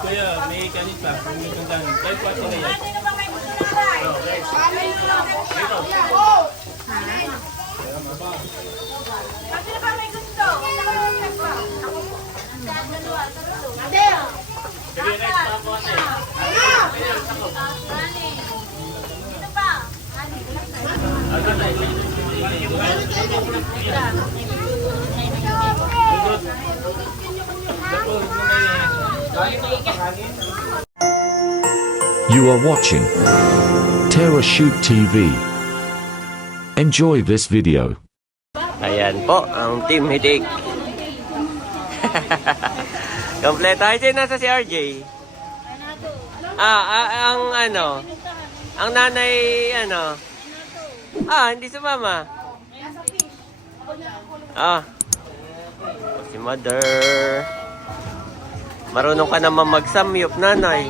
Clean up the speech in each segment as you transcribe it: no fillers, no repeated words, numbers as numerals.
Kuya, may kanin pa. May tunggangan. Kahit pa ito na yan. Kasi na ba may gusto? You are watching Terra Shoot TV. Enjoy this video. Ayan po, ang Team Hitik. Kompleto. Ay, dyan nasa si RJ. Ang nanay, hindi sumama. Si mother. Marunong ka naman magsamyop, nanay.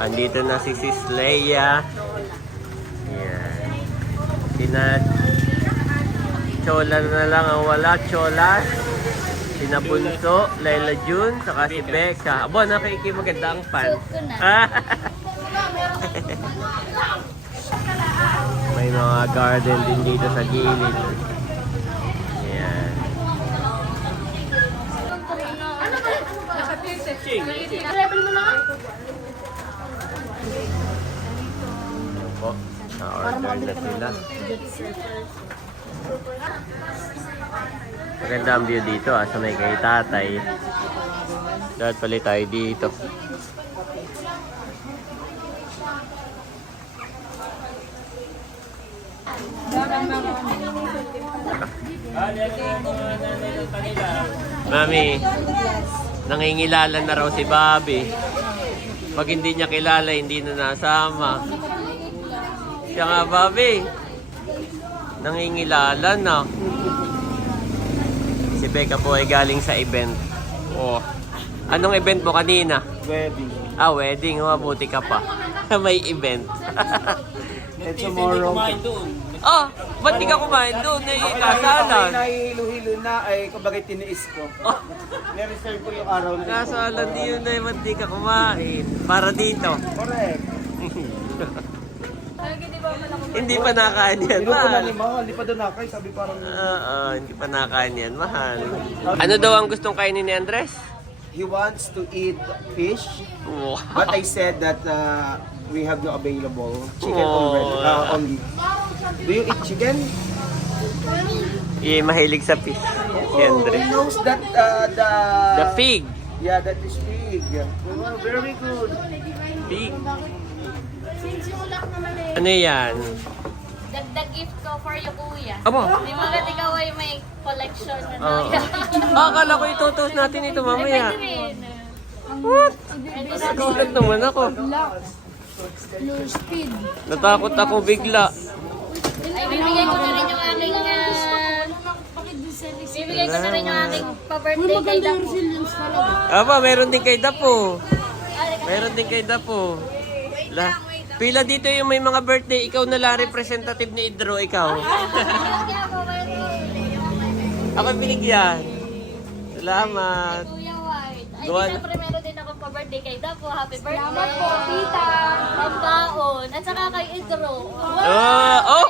Andito na si Sis Leia. Ayan. Sinad. Chola na lang ang wala. Chola. Sinabunso. Laila June. Saka si Becca. Abo, nakikimaganda ang pan. May mga garden din dito sa gilid. Ayan. Po, na-order na sila. Maganda ang view dito sa may kay tatay. Dapat pala tayo dito. Mami, nangingilala na raw si Bobby. Pag hindi niya kilala, hindi na nasama. Siya nga, Bobby. Nangingilala na. Si Becca po ay galing sa event. Oh. Anong event mo kanina? Wedding. Wedding. Mabuti ka pa. May event. And tomorrow. Ba't di ka kumain doon? Kasalan. Nahihilo-hilo na ay kumbaga tiniis ko. Nireserve ko yung araw na ito. Kasalan di yun na ba't di ka kumain? Para dito. Correct. Hindi pa nakain yan, Pinupo na mahal. ni Mahal, di pa doon nakay. Sabi parang... Hindi pa nakain yan, mahal. Ano daw ang gustong kainin ni Andres? He wants to eat fish. Wow. But I said that we have no available chicken Oh. only. Do you eat chicken? Mahilig sa fish. Si Andres. He knows that The pig. Yeah, that is pig. Oh, very good. Pig. Ano yan? Dagdag gift ko for you, kuya. Abo. Di mo agad ikaw ay may collection na Akala ko itutos natin ito mamaya. What? Nagulat naman ako. Blue speed. Natakot ako bigla. Ay, bibigay ko na rin yung aking... bibigay ko na rin yung aking pa-birthday kay Dapo. Meron din kay Dapo. Meron din kay Dapo. Pila dito yung may mga birthday. Ikaw na lang representative ni Idro. Ikaw. Ako binigyan. Salamat. Kuya White. Ay, Gawan. siyempre meron din ako pa-birthday kay Dapo. Happy birthday. Salamat po, tita. Pagbaon. At saka kay Idro. Oh!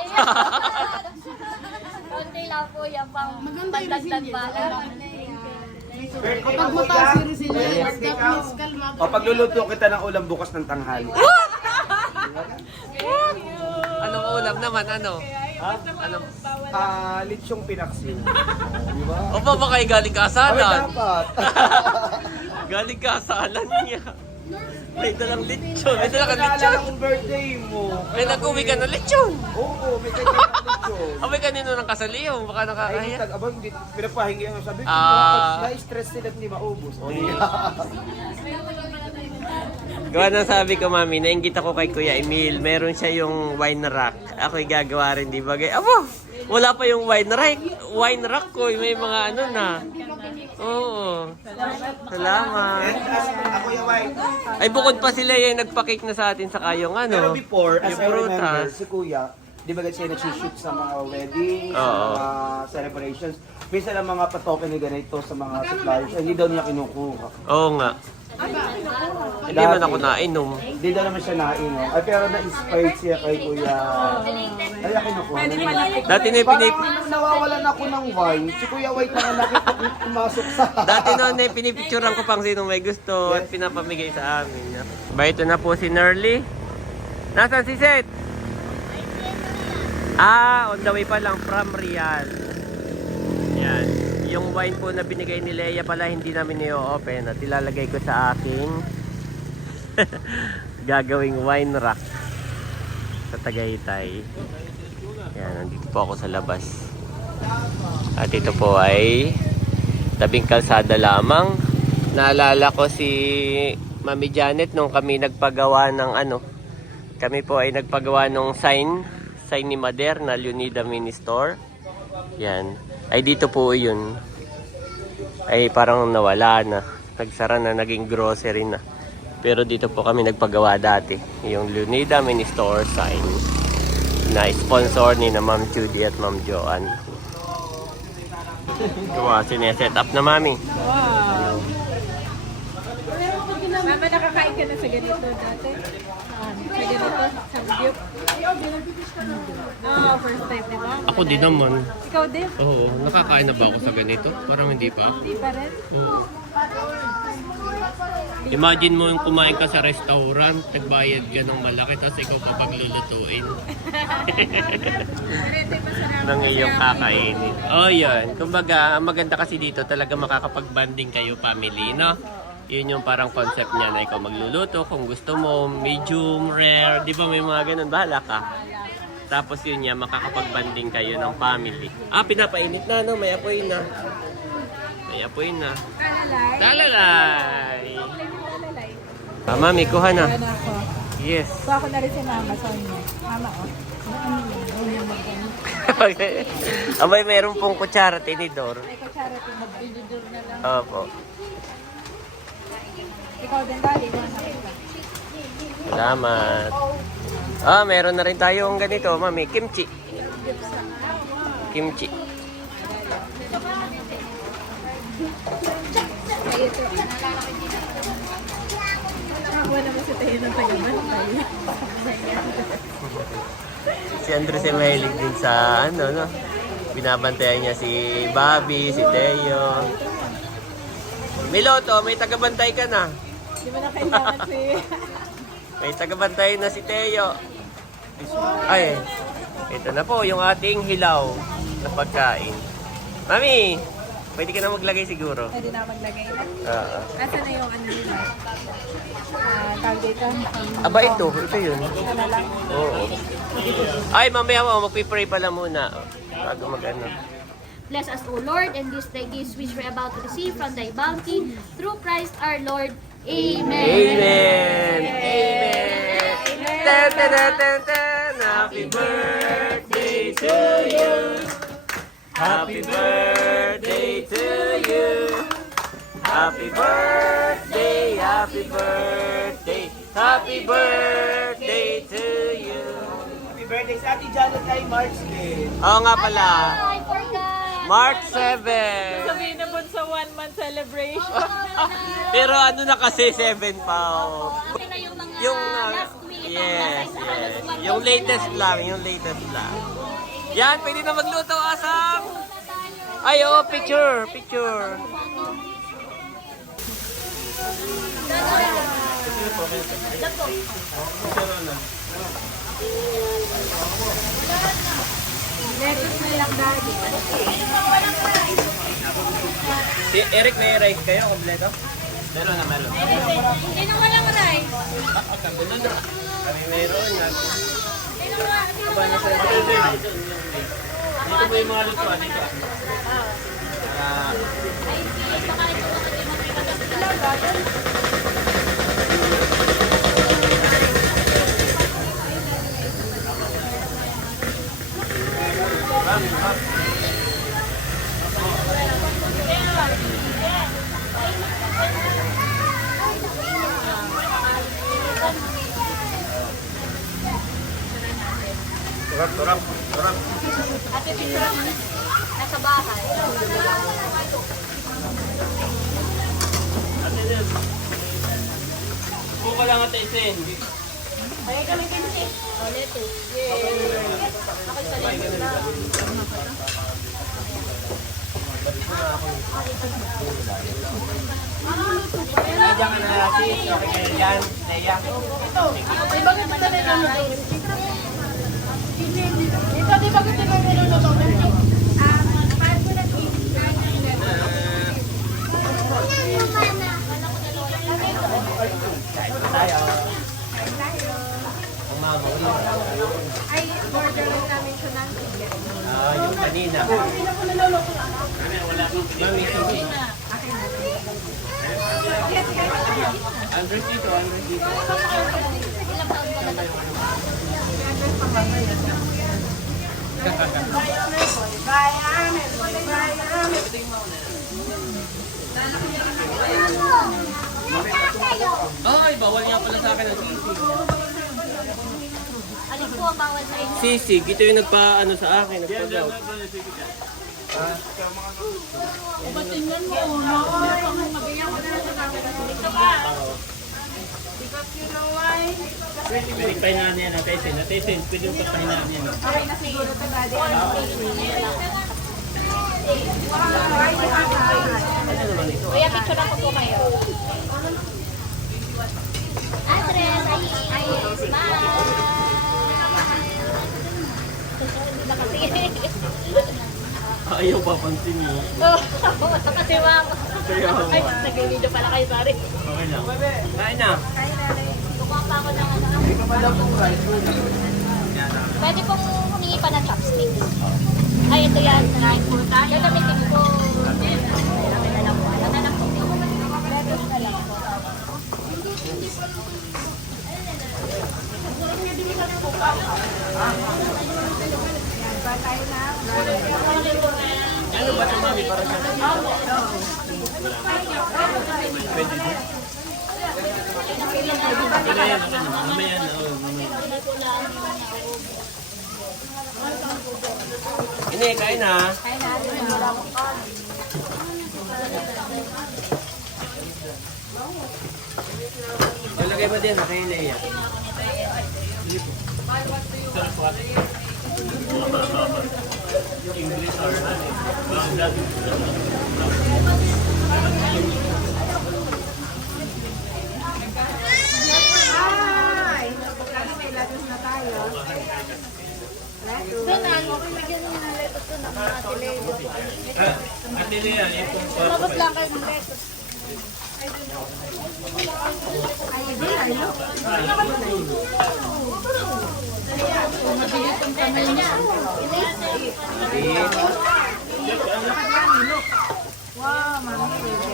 Konti lang po yung pang pandagdag ba. Kapag mataas sila, pagluluto kita ng ulam bukas ng tanghali. Anong ulam naman? Ano? Anong? Litsyong pinaksin. Di ba? Opa, baka galing Ay, kasalan. dapat. Galing kasalan niya. May dalang lechon. May dalang Naalala lechon. kong birthday mo. May nag-uwi ka ng lechon. Oo, may kanya lechon. Abay, kanino ng kasaliyo? Baka Ay, nakakahiya. abang, pinapahingi ang sabi ko. Na-stress sila at hindi maubos. Gawa na sabi ko, mami, nainggit ako kay Kuya Emil. Meron siya yung wine rack. Ako'y gagawa rin, di ba? Abo! Wala pa yung wine rack. Wine rack ko, may mga ano na. Oo. Salamat. And as ako yung white. Ay, bukod pa sila yung nagpa-cake na sa atin sa kayong ano. Pero before, as yung I remember, prutas. si Kuya, di ba siya nag-shoot sa mga weddings, sa Oo. mga celebrations. Minsan ang mga patoken ni ganito sa mga suppliers, hindi daw niya kinukuha. Oo nga. Hindi man ako nainom. Hindi daw naman siya nainom. Ay, pero na-inspired siya kay Kuya. Kaya kinukuha. Dati na yung pinip... Parang nawawalan ako ng wine. Si Kuya White na nakita pumasok sa... Dati noon eh, pinipicturean ko pang sino may gusto at pinapamigay sa amin. Ba, ito na po si Nerly. Nasaan si Seth? Ah, on the way pa lang from Real. Yan. Yung wine po na binigay ni Leia pala hindi namin i-open at ilalagay ko sa aking gagawing wine rack sa Tagaytay. Yan, nandito po ako sa labas. At ito po ay tabing kalsada lamang. Naalala ko si Mami Janet nung kami nagpagawa ng ano. Kami po ay nagpagawa ng sign ni Mader na Leonida Mini Store. Yan. Ay dito po yun. Ay parang nawala na. Nagsara na, naging grocery na. Pero dito po kami nagpagawa dati. Yung Leonida Mini Store sign na sponsor ni na Ma'am Judy at Ma'am Joanne. Gawa, sineset up na Mami. Wow! Mama, nakakain ka na sa ganito dati? Sa ganito? Sa video? Oo, first time, di ba? Ako din naman. Ikaw din? Oo, nakakain na ba ako sa ganito? Parang hindi pa. Hindi pa rin? Imagine mo yung kumain ka sa restaurant, nagbayad ka ng malaki, tapos ikaw pa paglulutuin. Nang iyong kakainin. Oh, yun. Kumbaga, ang maganda kasi dito, talaga makakapag-banding kayo family, no? Yun yung parang concept niya na ikaw magluluto. Kung gusto mo, medium, rare, di ba may mga ganun, bahala ka. Tapos yun niya, makakapag-banding kayo ng family. Ah, pinapainit na, no? May apoy na. May apoy na. Alalay? Talalay! Alalay. Ah, Mami, kuha na. Ayan ako. Yes. So ako na rin si Mama, sa inyo. Mama, oh. Ano yun? Ano yung magkano? Abay, meron pong kutsara, tinidor. Ay, kutsara, tinidor na lang. Opo. Ikaw din, Daddy. Ikaw na kita. Salamat. Ah, meron na rin tayong ganito, Mami. Kimchi. Kimchi. Ay, ito. Nakakuha naman si Tayo ng taga-bantay. Si Andres ay mahilig din sa ano, no? Binabantayan niya si Bobby, si Teo. Miloto, may tagabantay ka na. Di ba na kailangan si... May tagabantay na si Teo. Ay, ito na po yung ating hilaw na pagkain. Mami, pwede ka na maglagay siguro. Pwede na maglagay na. Oo. Asa na yung ano nila? Tawag dito. Aba, ito yun. Ano na lang. Oo. Ay, mamaya mo, magpipray pala muna. Bago mag-ano. Bless us, O Lord, and this thy gifts which we're about to receive from thy bounty, through Christ our Lord. Amen. Amen! Amen! Tan, tan, tan, tan, tan. Happy birthday to you! Happy birthday to you! Happy birthday! Happy birthday! Happy birthday to you! Happy birthday sa Ate Janet ay March din. Oo nga pala. I forgot. March 7. Sabihin na po sa 1-month celebration. Pero ano na kasi 7 pa. Oh. Okay na yung mga Yung last week. yes, yes. Yung latest lang, yung latest lang. Yan, pwede na magluto, Asam. Ay, oh, picture. Lettuce na lang, Daddy. Si Eric, may rice kayo, kompleto? Meron na. Hindi na walang rice. Kami meron. Dito mo yung mga lutuan dito. Ate, picture mo. Nasa bahay. Buka lang ate Sen. Ay, kami kinsi. O, lettuce. Yay! Ako sa lettuce lang. Diyan ka na sis. Okay kayo dyan. Leia. Ay, bakit ito na lang? Ito, di ba gusto mo niluluto? Tayo. Umama ulit. Ay, order lang namin siya ng chicken. Yung kanina. Mami, sige. Andres dito, Andres dito. Ilang taon ka na tayo? Ay, bawal nga pala sa akin ang sisig. Alin po ang bawal sa inyo? Sisig, ito yung nagpa-ano sa akin. Nagpa-daw. Pwede pahinaan yan, ate Sen. Ate Sen, pwede yung pahinaan yan. Okay na siguro ito, Daddy. Kuya, picture lang po po kayo. Andres, ay, smile! Nakati. Ayaw papansin mo. Oo, kasi ma'am. Kaya ako. Ay, nag-video pala kayo, sorry. Okay lang. Kain na. Kukuha pa ako ng ano. Pwede pong humingi pa ng chopsticks. Ay, ito yan. Kain po tayo. Yan ang meeting ko. Ano na lang po. Ano na lang po. Lettuce na lang po. Ano ba ito, mami? Para sa pwede din. Okay na yan, okay na. Mamaya na, mamaya. Ini, kain na. Ilagay mo din, kay Leia. English or ano. Bangladesh. Ay! Lagi may lettuce na tayo. Ganun, okay bigyan mo ng lettuce to ng mga tileo. Ate Lea, yung kung Lumabas lang kayo ng lettuce. Ay, hindi. Ay, look. Mabigit ang kamay niya. Wow, mami, bebe.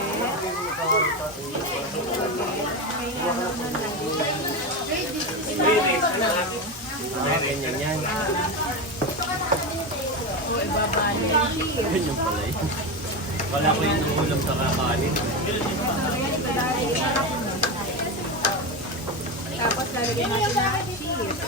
Meron yan yan. Yan yung pala yun. Wala ko yung ulam sa kakanin. Tapos lalagyan natin ng cheese.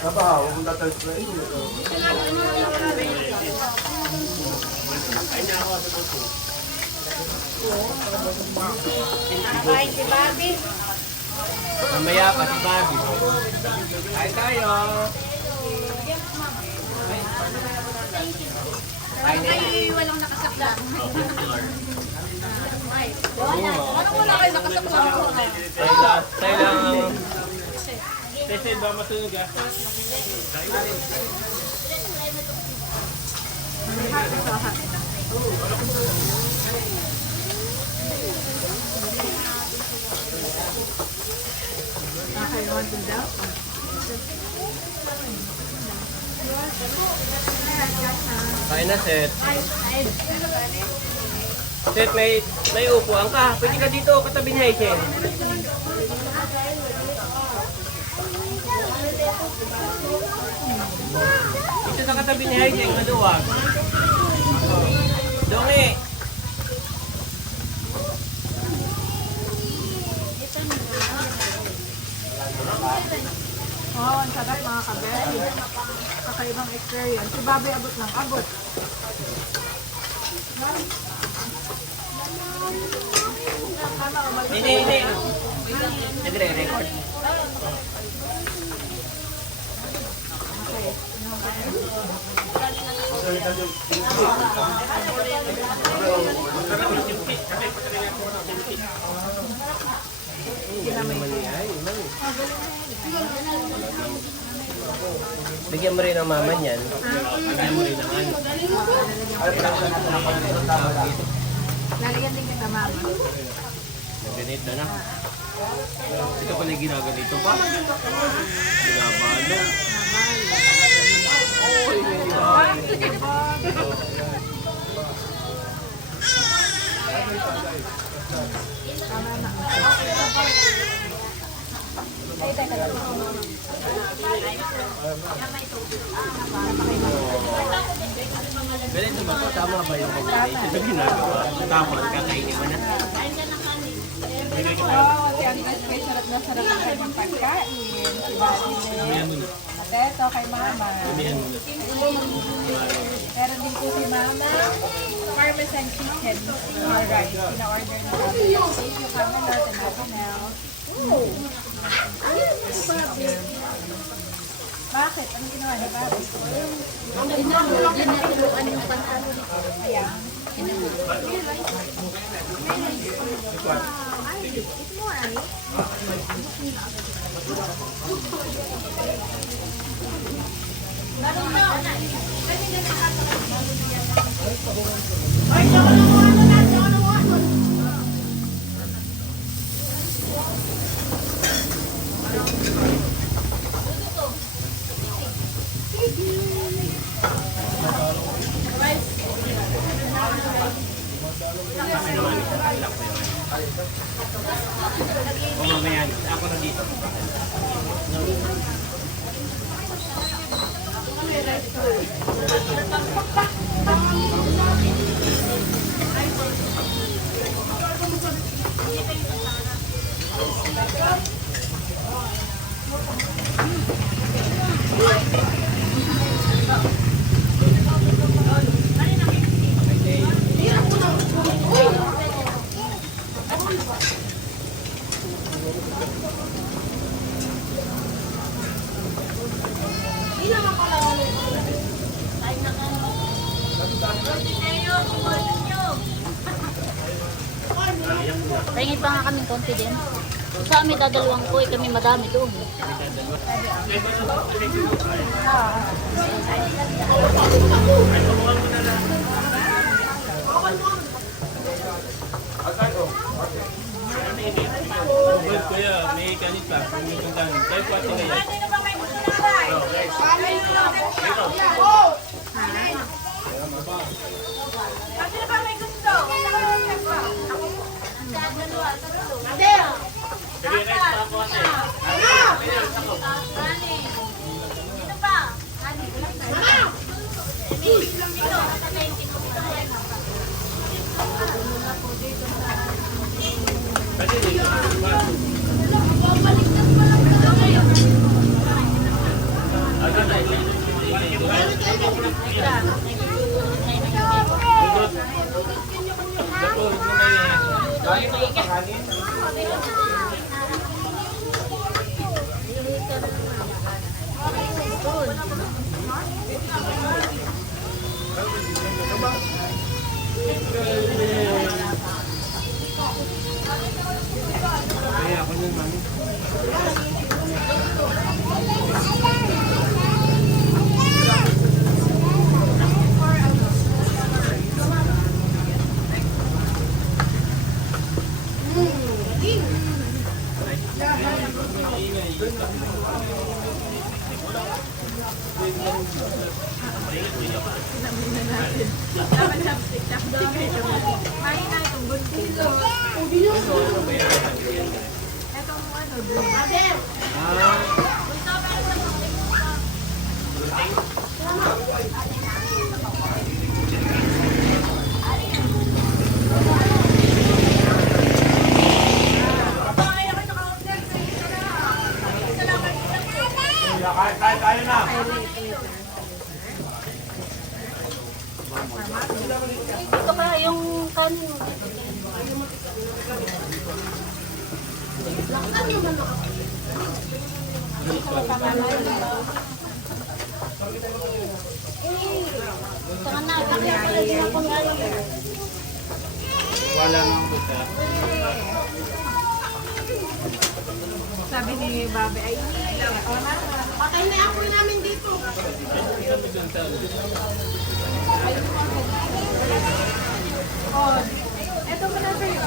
Kabahaw, kung tatal-spray. Kain si Barbie. Mamaya pa si Bobby. Kain tayo. Kain na. Ay, walang nakasakla. Ay, wala. Ano wala kayo nakasakla? Tayo lang ang... Tese, ba masunog ah? Okay, you want to daw? Kain na, Seth. Seth, may upuan ka. Pwede ka dito, katabi ni Hazel. Ito sa katabi ni Heidi, ang maduwag. Dongi! Oh, ang sarap mga kabeli. Kakaibang experience. Si Bobby abot ng abot. Hindi. Nagre-record. Bigyan mo rin ang mama niyan. Bigyan mo rin naman. Lalagyan din kita, mama. Ganito na. Ito pala yung ginaganito pa. Ginabalo. Ganito ba? Tama ba yung combination na ginagawa? Tapos kakainin mo na. Oh, si Andres kay sarap na sarap ng kanyang pagkain. Si Bobby din. At eto kay mama. Meron din po si mama. Parmesan chicken. Alright. Pina-order na namin. Thank you, Pamela. And nothing else. Bakit? Anong ginawa ni Bobby? Ginatuluan yung pantalo. Ayan. O mamaya, ako na dito. Tingin pa nga kaming konti din. Sa amin dadalawang ko, kami madami doon. Kuya, may kanit pa. May kanit. Tayo po atin ngayon. Ito ba yung kanin? Saka na, kaya pala sila kung Wala nang buka. Sabi ni Babe ay patay na ako namin dito. Oh, eto pa na sa'yo.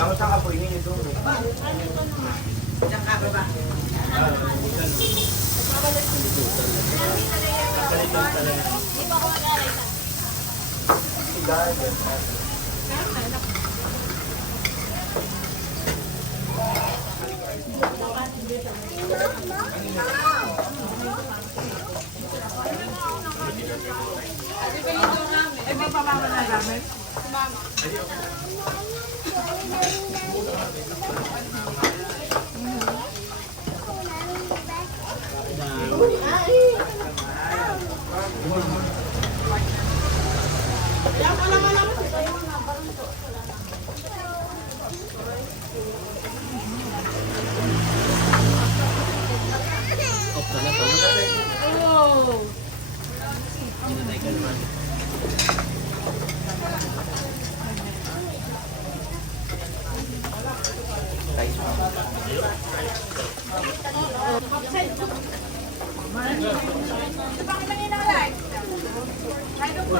Saan ka po ini ito? Ay, mapapama na ramen? Oh!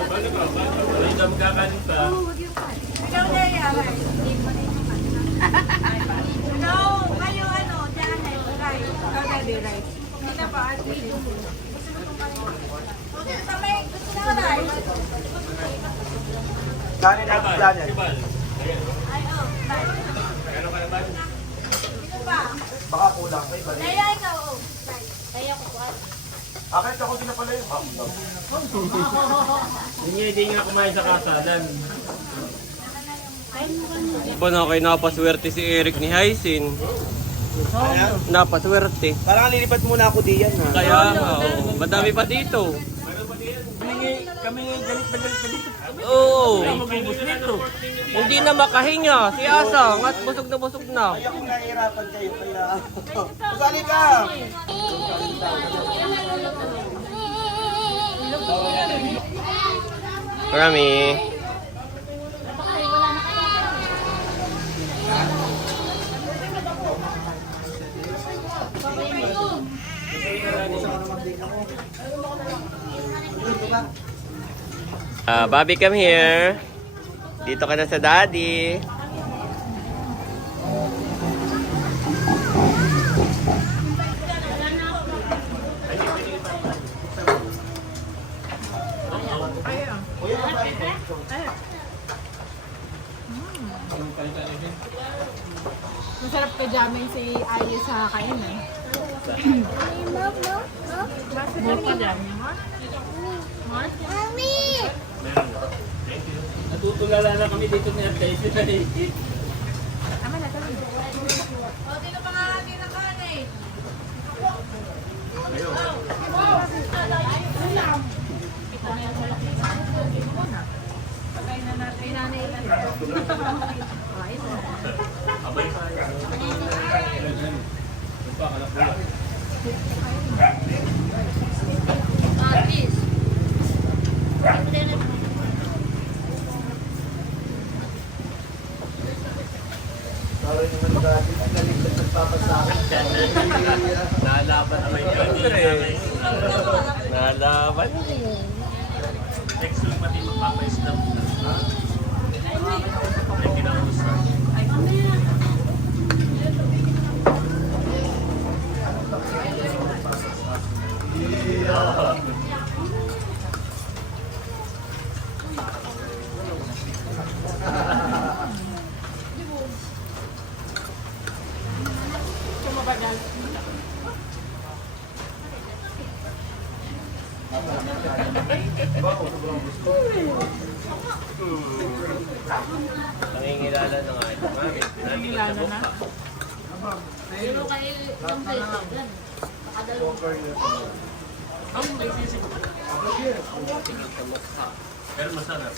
Wala magkakanin pa. Ikaw na yan. No, kayo ano, dyan na yung rice. Ikaw daddy rice. Hindi na ba? Okay, samay. Gusto na rice. Kanin at planet. Sibal. Ay, oh, rice. Meron ka naman? Ito ba? Baka kulang. May balik. Kaya ikaw, oh. Rice. Kaya ko po. Akit ako din na pala yung hotdog. Hindi nga kumain sa kasalan. Ba na kayo napaswerte si Eric ni Haisin. Napaswerte. Parang lilipat muna ako diyan ha. Kaya nga, oh, madami pa dito. Kami ngayon galit na dito. Oo. Magubos nito. Hindi na makahinga si Asang at busog na busog na. Ay ako nahihirapan kayo kaya. Sali ka! Marami. Bobby, come here. Dito ka na sa daddy. Masarap ka jamming si Ali sa kainan. More pa jamming mo? More? Natutulala na kami dito ni Ate. Tama na, tama na. O, dito pa nga natin ang kanin. Pagkain na natin. Ay, nanay lang. Ay, Abay pa. Pa kalapula. Please. Nalaban naman yung country. Nalaban. Next week pati magpapa-stop na. Ay, kinausap. Nangingilala na nga ito. Nangingilala na? Pero kayo yung kaibigan. Nakadalawang Pero masarap.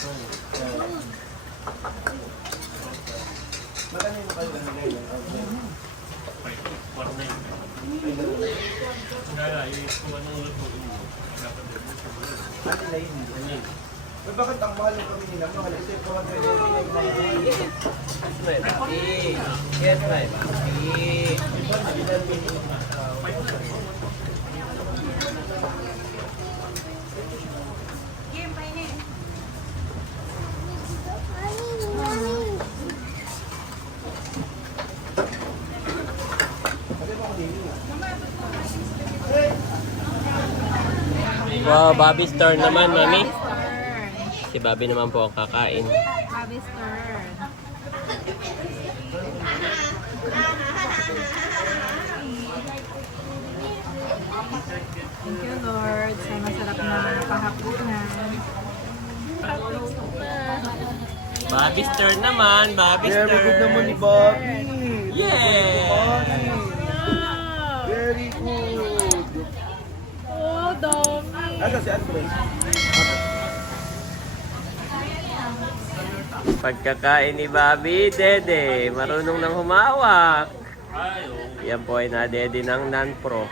Warna yun. Kaya, kung anong lutuin mo, dapat din mo siguro. Bakit ang mahal ng kami nila? Mahal kasi po ang Yes, right. Wow, Bobby's turn naman, Mami. Si Bobby naman po ang kakain. Bobby's turn. Thank you, Lord, sa masarap na pahapunan. Bobby's turn naman, Bobby's Very turn. good naman ni Bobby. Yeah! Very good. Oh, dami. Asa si Andres? Pagkakain ni Bobby, Dede, marunong nang humawak. Yan po ay na-Dede ng non-pro.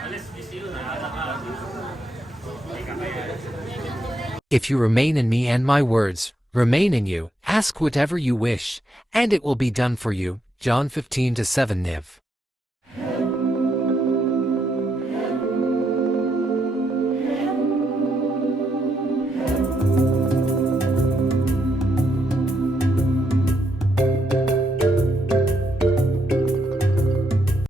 If you remain in me and my words remain in you, ask whatever you wish, and it will be done for you. John 15:7 Niv.